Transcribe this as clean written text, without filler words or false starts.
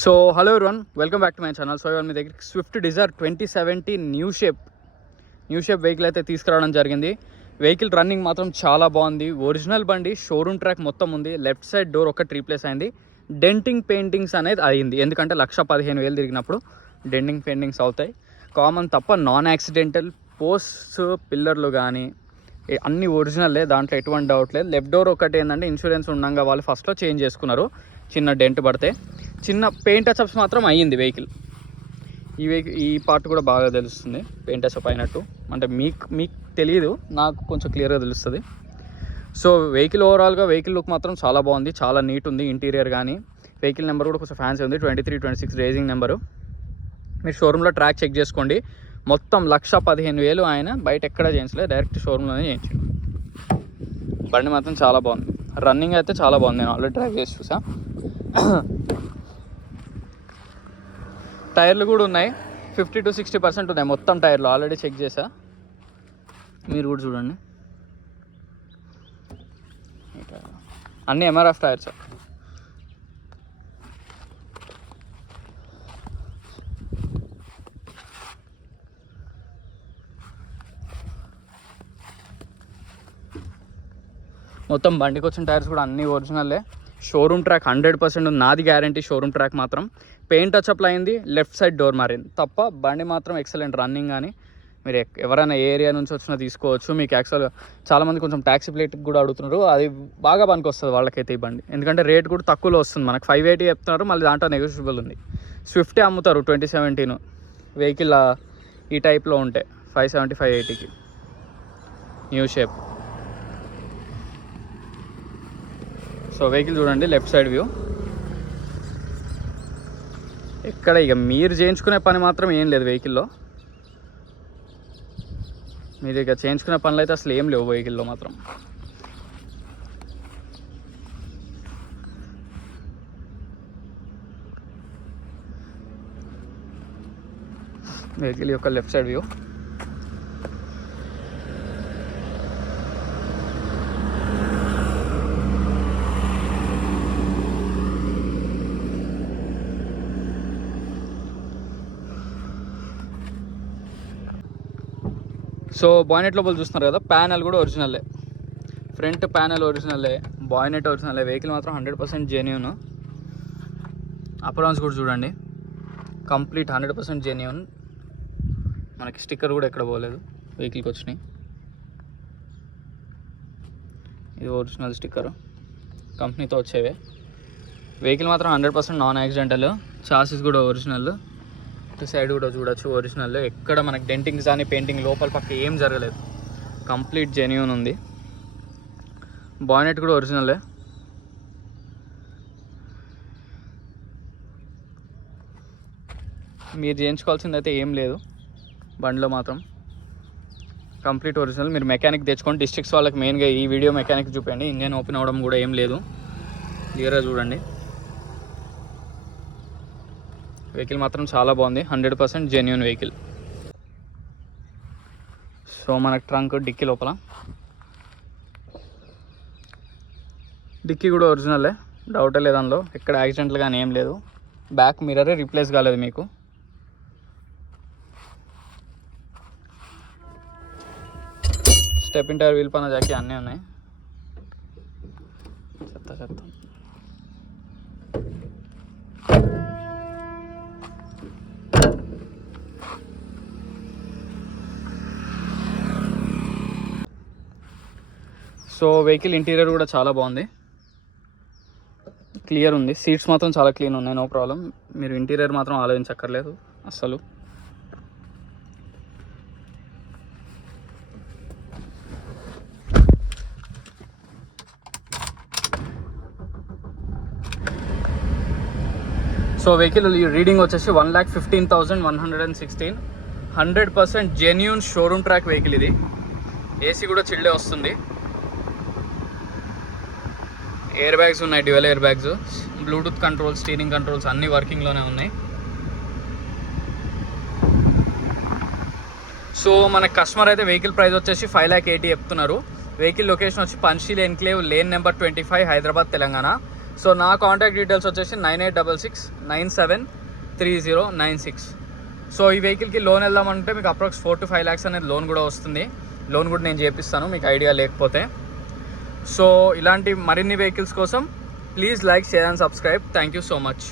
So hello everyone, welcome back to my channel. So ఇవాళ మీ దగ్గర Swift Dzire 2017 new shape vehicle అయితే తీసుకురావడం జరిగింది. వెహికల్ రన్నింగ్ మాత్రం చాలా బాగుంది. ఒరిజినల్ బండి, షోరూమ్ ట్రాక్ మొత్తం ఉంది. లెఫ్ట్ సైడ్ డోర్ ఒకటి రీప్లేస్ అయింది. డెంటింగ్ పెయింటింగ్స్ అనేది అయింది, ఎందుకంటే 1,15,000 తిరిగినప్పుడు డెంటింగ్ పెయింటింగ్స్ అవుతాయి కామన్ తప్ప. నాన్ యాక్సిడెంటల్ పోస్ట్ పిల్లర్లు కానీ అన్ని ఒరిజినల్లే, దాంట్లో ఎటువంటి డౌట్ లేదు. లెఫ్ట్ డోర్ ఒకటి ఏంటంటే ఇన్సూరెన్స్ ఉండగా వాళ్ళు ఫస్ట్లో చేంజ్ చేసుకున్నారు, చిన్న డెంట్ పడితే. చిన్న పెయింట్ టచ్అప్స్ మాత్రం అయ్యింది వెహికల్. ఈ పార్ట్ కూడా బాగా తెలుస్తుంది పెయింట్ టచ్అప్ అయినట్టు. అంటే మీకు తెలియదు, నాకు కొంచెం క్లియర్గా తెలుస్తుంది. సో వెహికల్ ఓవరాల్గా వెహికల్ లుక్ మాత్రం చాలా బాగుంది, చాలా నీట్ ఉంది. ఇంటీరియర్ కానీ వెహికల్ నెంబర్ కూడా కొంచెం ఫ్యాన్సీ ఉంది, 2326 రేజింగ్ నెంబరు. మీరు షోరూంలో ట్రాక్ చెక్ చేసుకోండి. మొత్తం 1,15,000 ఆయన బయట ఎక్కడ చేయించలేదు, డైరెక్ట్ షోరూంలోనే చేయించాడు. బండి మాత్రం చాలా బాగుంది. రన్నింగ్ అయితే చాలా బాగుంది, నేను ఆల్రెడీ డ్రైవ్ చేసి చూసా. టైర్లు కూడా ఉన్నాయి, 50 to 60% ఉన్నాయి మొత్తం టైర్లు. ఆల్రెడీ చెక్ చేసా, మీరు కూడా చూడండి. అన్నీ ఎంఆర్ఎఫ్ టైర్స్. మొత్తం బండికి వచ్చిన టైర్స్ కూడా అన్నీ ఒరిజినల్లే. షోరూమ్ ట్రాక్ 100% నాది గ్యారంటీ. షోరూమ్ ట్రాక్ మాత్రం పెయింట్ టచ్అప్లు అయింది, లెఫ్ట్ సైడ్ డోర్ మారింది తప్ప. బండి మాత్రం ఎక్సలెంట్ రన్నింగ్. కానీ మీరు ఎవరైనా ఏ ఏరియా నుంచి వచ్చినా తీసుకోవచ్చు. మీకు యాక్చువల్గా చాలామంది కొంచెం ట్యాక్సీ ప్లేట్కి కూడా అడుగుతున్నారు, అది బాగా పనికి వస్తుంది వాళ్ళకైతే ఈ బండి. ఎందుకంటే రేట్ కూడా తక్కువలో వస్తుంది. మనకు 580 చెప్తున్నారు, మళ్ళీ దాంట్లో నెగోషియబుల్ ఉంది. స్విఫ్టే అమ్ముతారు 2017 వెహికల్ ఈ టైప్లో ఉంటే 570, 580కి న్యూ షేప్. సో వెహికల్ చూడండి, లెఫ్ట్ సైడ్ వ్యూ. ఎక్కడ ఇక మీరు చేయించుకునే పని మాత్రం ఏం లేదు వెహికల్లో. మీరు ఇక చేయించుకునే పనులు అయితే అసలు ఏం లేవు వెహికల్లో మాత్రం. వెహికల్ యొక్క left side view. So bonnet లోపల చూస్తున్నారు కదా, ప్యానెల్ కూడా ఒరిజినల్లే. ఫ్రంట్ ప్యానెల్ ఒరిజినల్లే, బాయినెట్ ఒరిజినల్లే. వెహికల్ మాత్రం 100% జెన్యూన్. అప్రాన్స్ కూడా చూడండి, కంప్లీట్ 100% జెన్యూన్. మనకి స్టిక్కర్ కూడా ఎక్కడ పోలేదు, వెహికల్కి వచ్చినాయి. ఇది ఒరిజినల్ స్టిక్కర్, కంపెనీతో వచ్చేవే. వెహికల్ మాత్రం 100% నాన్ యాక్సిడెంటల్. చాసిస్ కూడా ఒరిజినల్. సైడ్ కూడా చూడొచ్చు ఒరిజినల్. ఎక్కడ మనకి డెంటింగ్స్ కానీ పెయింటింగ్ లోపల పక్క ఏం జరగలేదు, కంప్లీట్ జెన్యూన్ ఉంది. బాయినెట్ కూడా ఒరిజినలే. మీరు చేయించుకోవాల్సింది అయితే ఏం లేదు బండిలో మాత్రం, కంప్లీట్ ఒరిజినల్. మీరు మెకానిక్ తెచ్చుకోండి. డిస్ట్రిక్ట్స్ వాళ్ళకి మెయిన్గా ఈ వీడియో మెకానిక్ చూపండి. ఇంజన్ ఓపెన్ అవ్వడం కూడా ఏం లేదు, క్లియర్గా చూడండి. వెహికల్ మాత్రం చాలా బాగుంది, 100% జెన్యూన్ వెహికల్. సో మనకు ట్రంక్, డిక్కీ లోపల డిక్కీ కూడా ఒరిజినలే, డౌటే లేదు అందులో. ఎక్కడ యాక్సిడెంట్లు కానీ ఏం లేదు. బ్యాక్ మిర్రర్ రీప్లేస్ కాలేదు మీకు. స్టెప్ ఇన్ టైర్, వీల్ పైన జాకీ అన్నీ ఉన్నాయి. చెత్త సో వెహికల్ ఇంటీరియర్ కూడా చాలా బాగుంది, క్లియర్ ఉంది. సీట్స్ మాత్రం చాలా క్లీన్ ఉన్నాయి, నో ప్రాబ్లం. మీరు ఇంటీరియర్ మాత్రం ఆలోచించక్కర్లేదు అస్సలు. సో వెహికల్ రీడింగ్ వచ్చేసి 1,15,116. 100% జెన్యూన్ షోరూమ్ ట్రాక్ వెహికల్ ఇది. ఏసీ కూడా చిల్డే వస్తుంది. ఎయిర్ బ్యాగ్స్ ఉన్నాయి, dual air bags. Bluetooth controls, steering controls అన్నీ వర్కింగ్లోనే ఉన్నాయి. సో మన కస్టమర్ అయితే వెహికల్ ప్రైస్ వచ్చేసి 5,80,000 చెప్తున్నారు. వెహికల్ లొకేషన్ వచ్చి Panchsheel enclave, lane number 25, Hyderabad, Telangana. So నా కాంటాక్ట్ డీటెయిల్స్ వచ్చేసి 9866973096. సో ఈ వెహికల్కి లోన్ వెళ్దామంటే మీకు అప్రాక్స్ 4 to 5 lakhs అనేది లోన్ కూడా వస్తుంది. లోన్ కూడా నేను చేపిస్తాను మీకు ఐడియా లేకపోతే. సో ఇలాంటి మరిన్ని వెహికల్స్ కోసం please like, share and subscribe. Thank you so much.